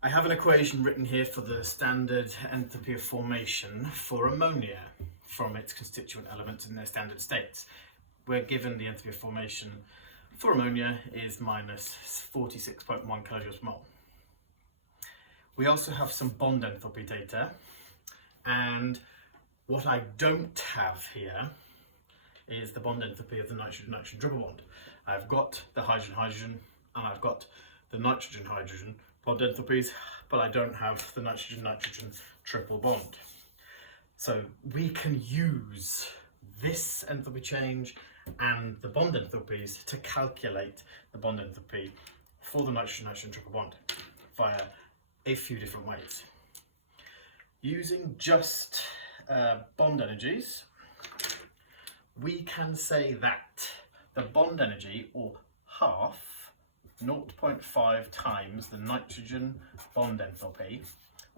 I have an equation written here for the standard enthalpy of formation for ammonia from its constituent elements in their standard states. We're given the enthalpy of formation for ammonia is minus 46.1 kilojoules per mole. We also have some bond enthalpy data, and what I don't have here is the bond enthalpy of the nitrogen-nitrogen triple bond. I've got the hydrogen-hydrogen and I've got the nitrogen-hydrogen bond enthalpies, but I don't have the nitrogen-nitrogen triple bond. So we can use this enthalpy change and the bond enthalpies to calculate the bond enthalpy for the nitrogen-nitrogen triple bond via a few different ways. Using just bond energies, we can say that the bond energy, or half, 0.5 times the nitrogen bond enthalpy,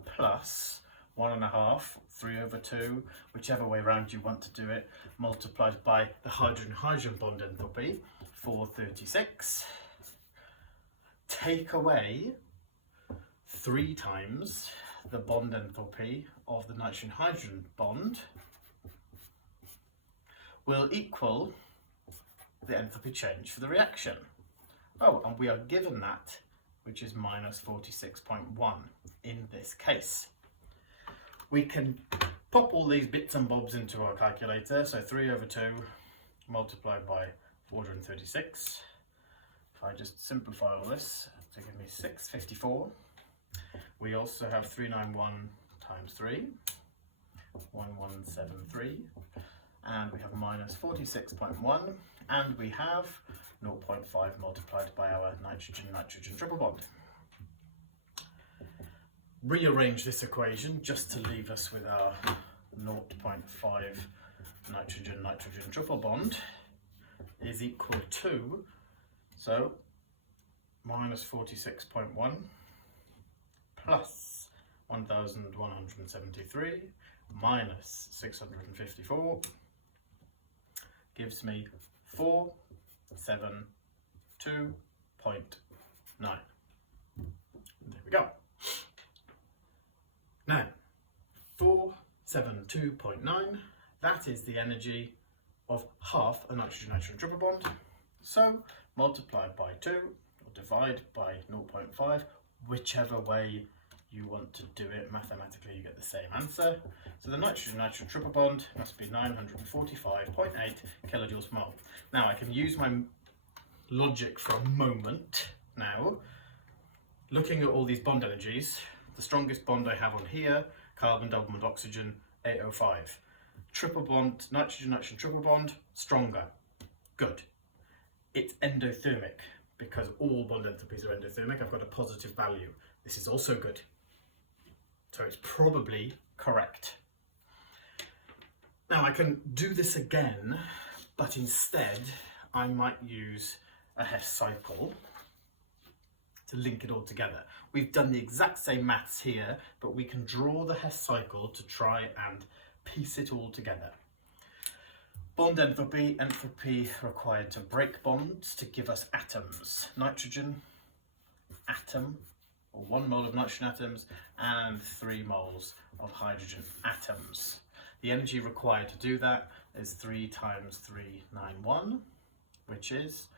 plus 1.5, 3/2, whichever way around you want to do it, multiplied by the hydrogen-hydrogen bond enthalpy, 436, take away 3 times the bond enthalpy of the nitrogen-hydrogen bond, will equal the enthalpy change for the reaction. Oh, and we are given that, which is minus 46.1 in this case. We can pop all these bits and bobs into our calculator, so 3/2 multiplied by 436. If I just simplify all this to give me 654. We also have 391 times 3, 1173, and we have minus 46.1, and we have 0.5 multiplied by our nitrogen-nitrogen triple bond. Rearrange this equation just to leave us with our 0.5 nitrogen-nitrogen triple bond is equal to, so minus 46.1 plus 1173 minus 654 gives me 472.9. There we go. Now, 472.9, that is the energy of half a nitrogen-nitrogen triple bond. So multiply by 2 or divide by 0.5, whichever way you want to do it, mathematically you get the same answer. So the nitrogen-nitrogen triple bond must be 945.8 kilojoules per mole. Now I can use my logic for a moment now. Looking at all these bond energies, the strongest bond I have on here, carbon double bond oxygen, 805. Triple bond, nitrogen-nitrogen triple bond, stronger. Good. It's endothermic, because all bond enthalpies are endothermic. I've got a positive value. This is also good. So it's probably correct. Now I can do this again, but instead I might use a Hess cycle to link it all together. We've done the exact same maths here, but we can draw the Hess cycle to try and piece it all together. Bond enthalpy, enthalpy required to break bonds to give us atoms. Nitrogen atom, or 1 mole of nitrogen atoms, and 3 moles of hydrogen atoms. The energy required to do that is 3 times 391, which is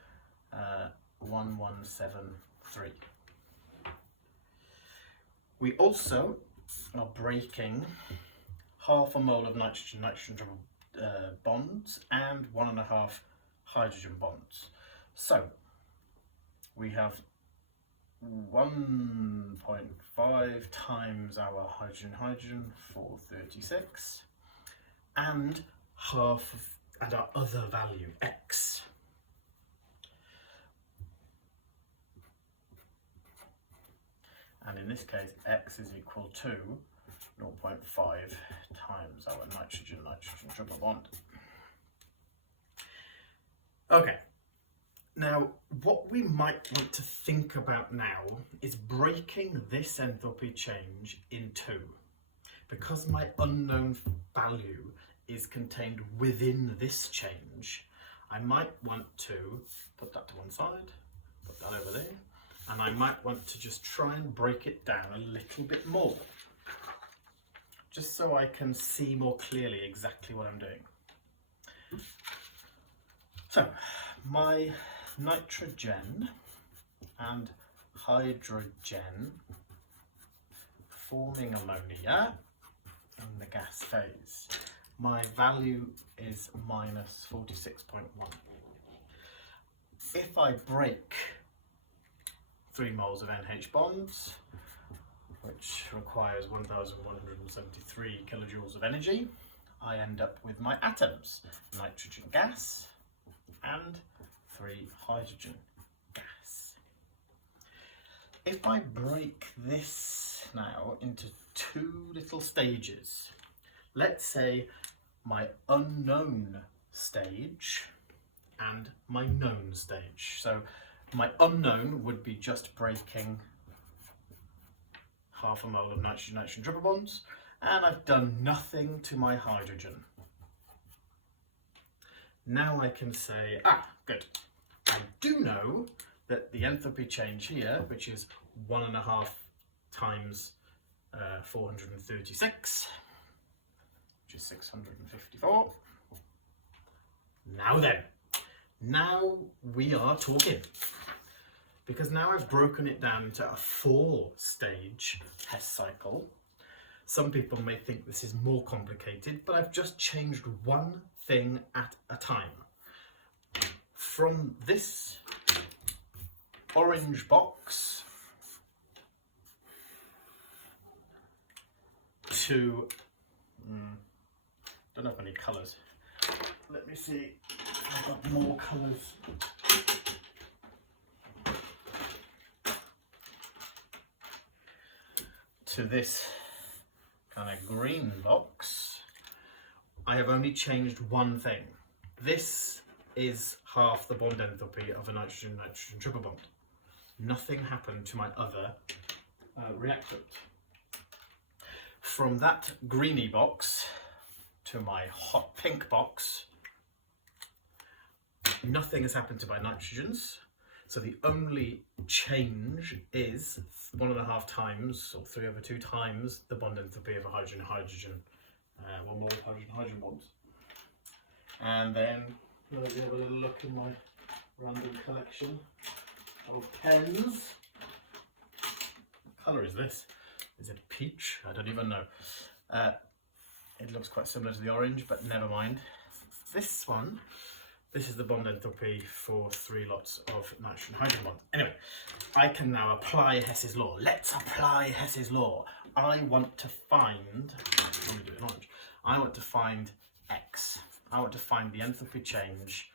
1173. We also are breaking half a mole of nitrogen-nitrogen triple bonds and 1.5 hydrogen bonds. So we have 1.5 times our hydrogen-hydrogen, 436, and half of, and our other value, x. And in this case, x is equal to 0.5 times our nitrogen-nitrogen triple bond. Okay, now what we might want to think about now is breaking this enthalpy change in two. Because my unknown value is contained within this change, I might want to put that to one side, put that over there, and I might want to just try and break it down a little bit more, just so I can see more clearly exactly what I'm doing. So, my nitrogen and hydrogen forming ammonia in the gas phase. My value is minus 46.1. If I break 3 moles of NH bonds, which requires 1,173 kilojoules of energy, I end up with my atoms: nitrogen gas and 3 hydrogen gas. If I break this now into 2 little stages, let's say my unknown stage and my known stage. So my unknown would be just breaking half a mole of nitrogen-nitrogen triple bonds, and I've done nothing to my hydrogen. Now I can say, good. I do know that the enthalpy change here, which is 1.5 times 436, which is 654. Now we are talking, because now I've broken it down into a 4-stage Hess cycle. Some people may think this is more complicated, but I've just changed one thing at a time. From this orange box to, don't have many colours. Let me see if I've got more colours. To this kind of green box, I have only changed one thing. This is half the bond enthalpy of a nitrogen-nitrogen triple bond. Nothing happened to my other reactant. From that greeny box to my hot pink box, nothing has happened to my nitrogens. So the only change is 1.5 times, or 3/2 times, the bond enthalpy of a hydrogen-hydrogen, 1 mole of hydrogen-hydrogen bonds. And then let me have a little look in my random collection of pens. What colour is this? Is it peach? I don't even know. It looks quite similar to the orange, but never mind. This one, this is the bond enthalpy for 3 lots of nitrogen hydrogen bonds. Anyway, I can now apply Hess's law. Let's apply Hess's law. I want to find, let me do it in orange. I want to find X. I want to find the enthalpy change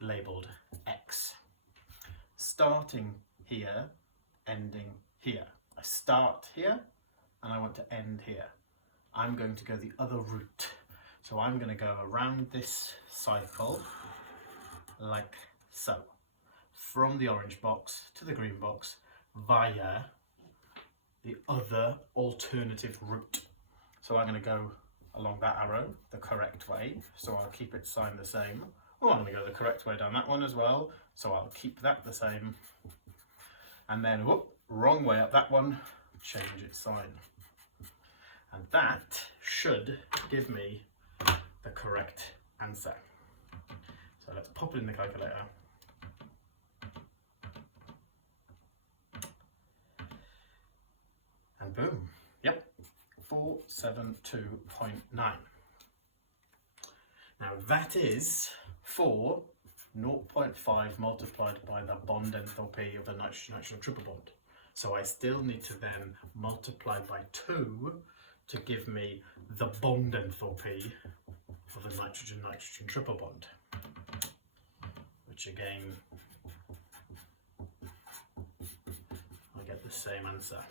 labelled X. Starting here, ending here. I start here and I want to end here. I'm going to go the other route. So I'm going to go around this cycle like so, from the orange box to the green box via the other alternative route. So I'm going to go along that arrow the correct way, so I'll keep it signed the same. Oh, I'm going to go the correct way down that one as well, so I'll keep that the same. And then, whoop, wrong way up that one, change its sign. And that should give me the correct answer. So let's pop it in the calculator. And boom, yep, 472.9. Now that is for 0.5 multiplied by the bond enthalpy of a nitrogen-nitrogen triple bond. So I still need to then multiply by 2 to give me the bond enthalpy of a nitrogen-nitrogen triple bond, which again, I get the same answer.